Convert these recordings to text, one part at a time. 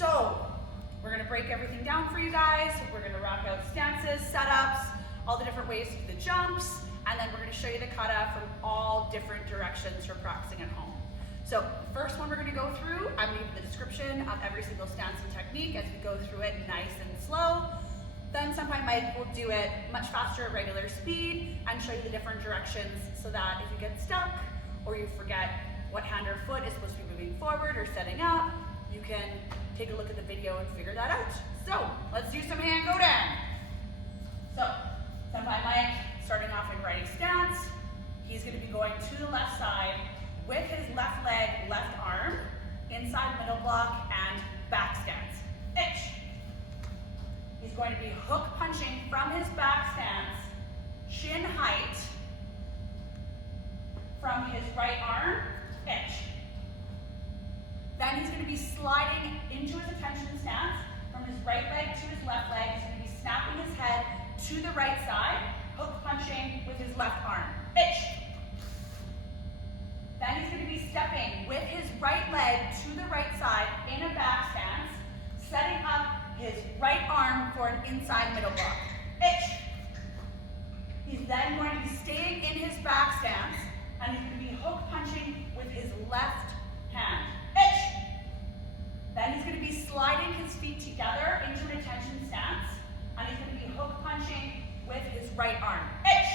So we're gonna break everything down for you guys. We're gonna rock out stances, setups, all the different ways to do the jumps, and then we're gonna show you the kata from all different directions for practicing at home. So the first one we're gonna go through, I'm gonna give you the description of every single stance and technique as we go through it nice and slow. Then Senpai Mike will do it much faster at regular speed and show you the different directions so that if you get stuck or you forget what hand or foot is supposed to be moving forward or setting up, you can take a look at the video and figure that out. So let's do some Heian Godan. So Senpai Mike, starting off in righty stance, he's going to be going to the left side with his left leg, left arm, inside middle block and back stance. Ich. He's going to be hook punching from his back stance, shin height, from his right arm, ich. Then he's going to be sliding into his attention stance from his right leg to his left leg. He's going to be snapping his head to the right side, hook punching with his left arm, ich. Then he's going to be stepping with his right leg to the right side in a back stance, setting up his right arm for an inside middle block, ich. He's then going to be staying in his back stance, and he's going to be hook punching with his left hand, ich. Then he's going to be sliding his feet together into an attention stance, and he's going to be hook punching with his right arm, ich.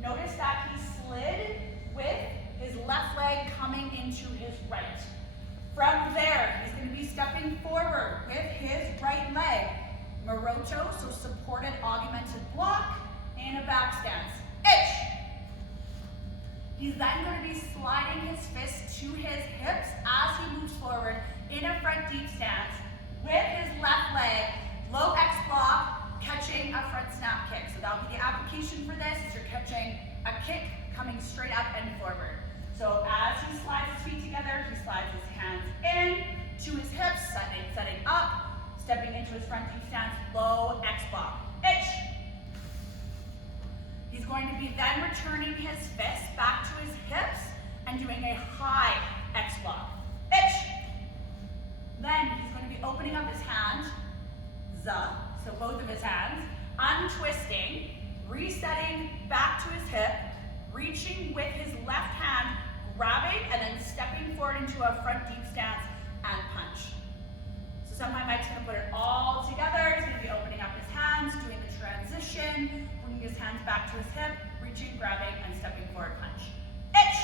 Notice that he slid with his left leg coming into his right. From there, he's going to be stepping forward with his right leg, Moroto, so supported augmented block, and a back stance, ich. He's then going to be sliding his fist to his hips as he moves forward in a front deep stance with his left leg, low X block, catching a front snap kick. So that'll be the application for this, is you're catching a kick coming straight up and forward. So as he slides his feet together, he slides his hands in to his hips, setting up, stepping into his front deep stance, low X block, ich. He's going to be then returning his fist back to his hips and doing a high X block, ich. Then he's going to be opening up his hand, za, so both of his hands, untwisting, resetting back to his hip, reaching with his left hand, grabbing, and then stepping forward into a front deep stance and punch. So Senpai Mike's going to put it all together. He's going to be opening up his hands, doing the transition, bringing his hands back to his hip, reaching, grabbing, and stepping forward punch, ich.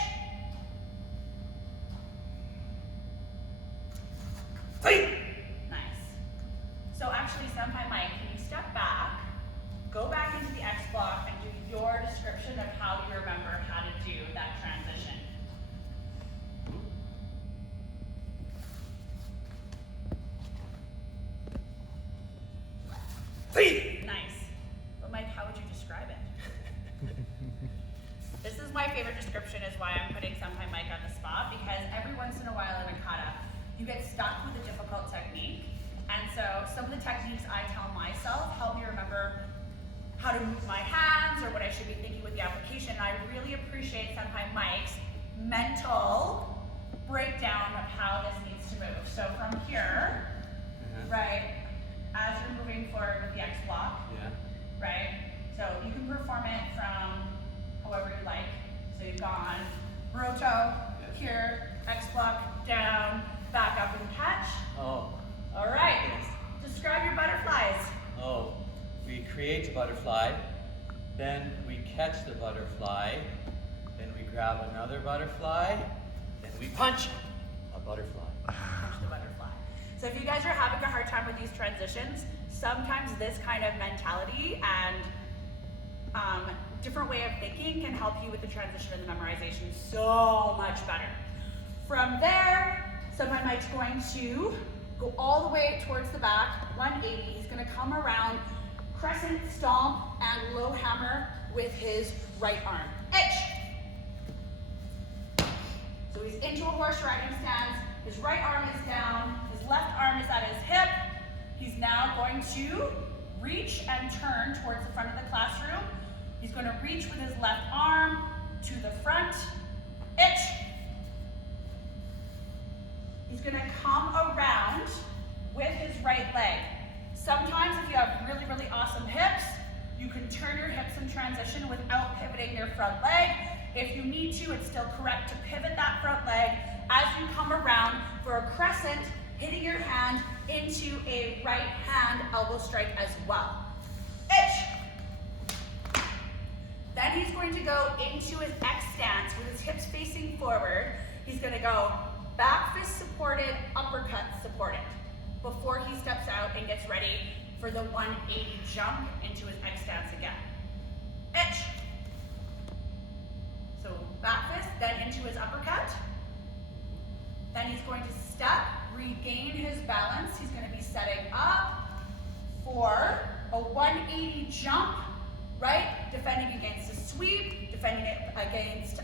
Nice. So actually, Senpai Mike, can you step back, go back into the X block, and do your description of how you remember how to do that transition. Nice. But Mike, how would you describe it? This is my favorite description, is why I'm putting Senpai Mike on the spot, because every once in a while in a kata, you get stuck with a difficult technique. And so some of the techniques I tell myself help me remember how to move my hands or what I should be thinking with the application. And I really appreciate Senpai Mike's mental breakdown of how this needs to move. So from here, right, as you're moving forward with the X block, right, so you can perform it from however you like. So you've gone Moroto, here, X block, down, back up and catch. Oh. All right, describe your butterflies. Oh, we create a butterfly, then we catch the butterfly, then we grab another butterfly, then we punch a butterfly. Punch the butterfly. So if you guys are having a hard time with these transitions, sometimes this kind of mentality and different way of thinking can help you with the transition and the memorization so much better. From there, Senpai Mike's going to go all the way towards the back, 180. He's going to come around, crescent stomp, and low hammer with his right arm, ich. So he's into a horse riding stance. His right arm is down. His left arm is at his hip. He's now going to reach and turn towards the front of the classroom. He's going to reach with his left arm to the front, ich. He's gonna come around with his right leg. Sometimes if you have really, really awesome hips, you can turn your hips in transition without pivoting your front leg. If you need to, it's still correct to pivot that front leg as you come around for a crescent, hitting your hand into a right hand elbow strike as well. Itch. Then he's going to go into his X stance with his hips facing forward. He's going to go back fist supported, uppercut supported before he steps out and gets ready for the 180 jump into his X stance again. Itch. So back fist, then into his uppercut. Then he's going to step, regain his balance. He's going to be setting up for a 180 jump, right? Defending against a sweep, defending it against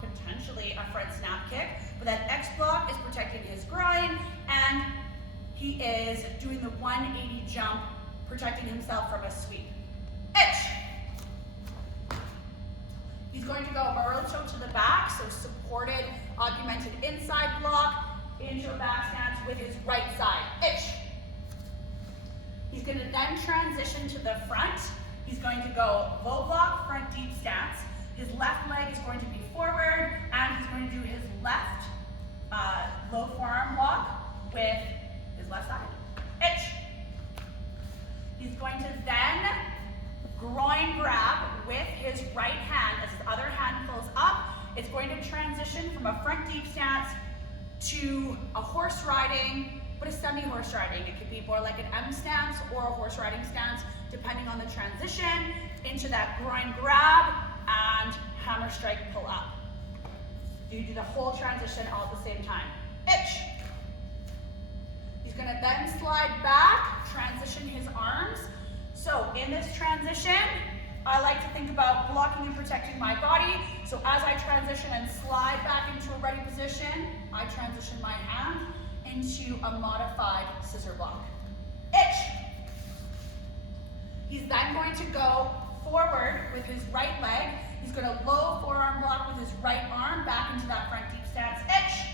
potentially a front snap kick. But that X block is protecting his groin, and he is doing the 180 jump, protecting himself from a sweep. Itch. He's going to go Maroto to the back, so supported, augmented inside block, into a back stance with his right side. Itch. He's going to then transition to the front. He's going to go low block, front deep stance. His left leg is going to be forward, and he's going to do his left low forearm block with his left side. Itch. He's going to then groin grab with his right hand as his other hand pulls up. It's going to transition from a front deep stance to a horse riding, but a semi-horse riding. It could be more like an M stance or a horse riding stance, depending on the transition, into that groin grab and hammer strike pull up. You do the whole transition all at the same time. Itch. He's gonna then slide back, transition his arms. So in this transition, I like to think about blocking and protecting my body. So as I transition and slide back into a ready position, I transition my hand into a modified scissor block. Itch. He's then going to go forward with his right leg. He's going to low forearm block with his right arm back into that front deep stance. Itch.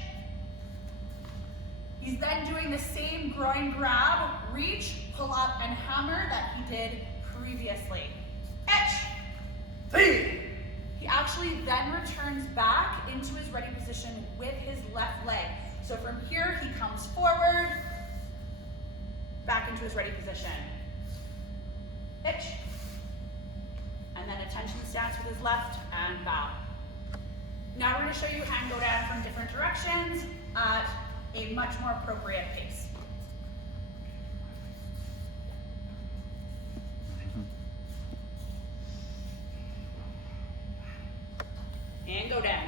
He's then doing the same groin grab, reach, pull up, and hammer that he did previously. Itch. He actually then returns back into his ready position with his left leg. So from here, he comes forward, back into his ready position. Itch. And then attention stance with his left and bow. Now we're going to show you Heian Godan from different directions at a much more appropriate pace. And go down.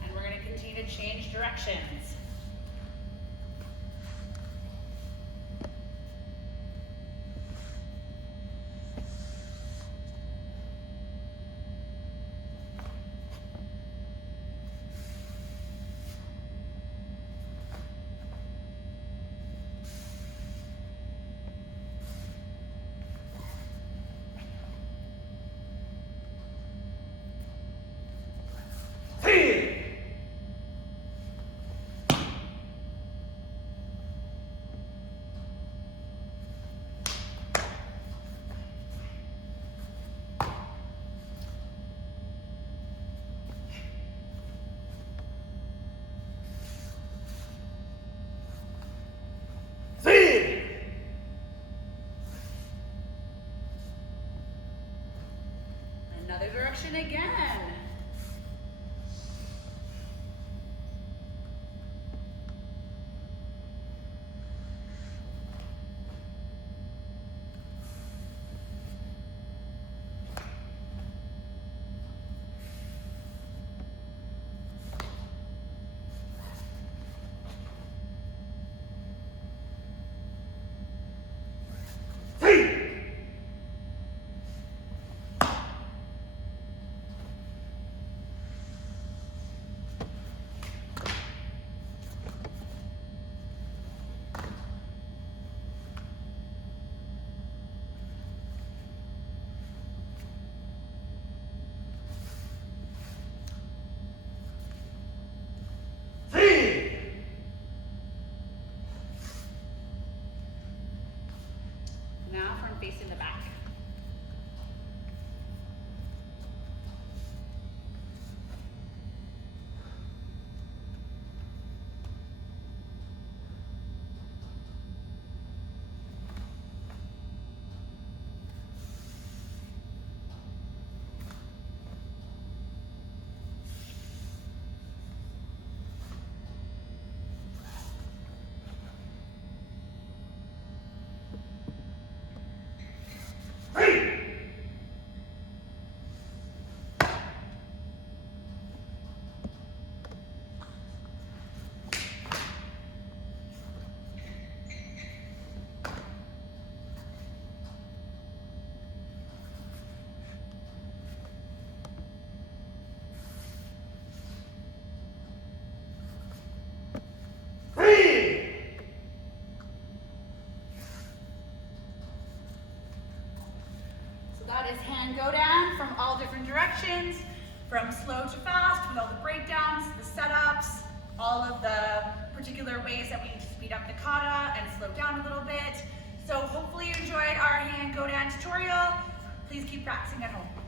And we're going to continue to change directions. Another direction again. facing the back. That is Heian Godan from all different directions, from slow to fast, with all the breakdowns, the setups, all of the particular ways that we need to speed up the kata and slow down a little bit. So hopefully you enjoyed our Heian Godan tutorial. Please keep practicing at home.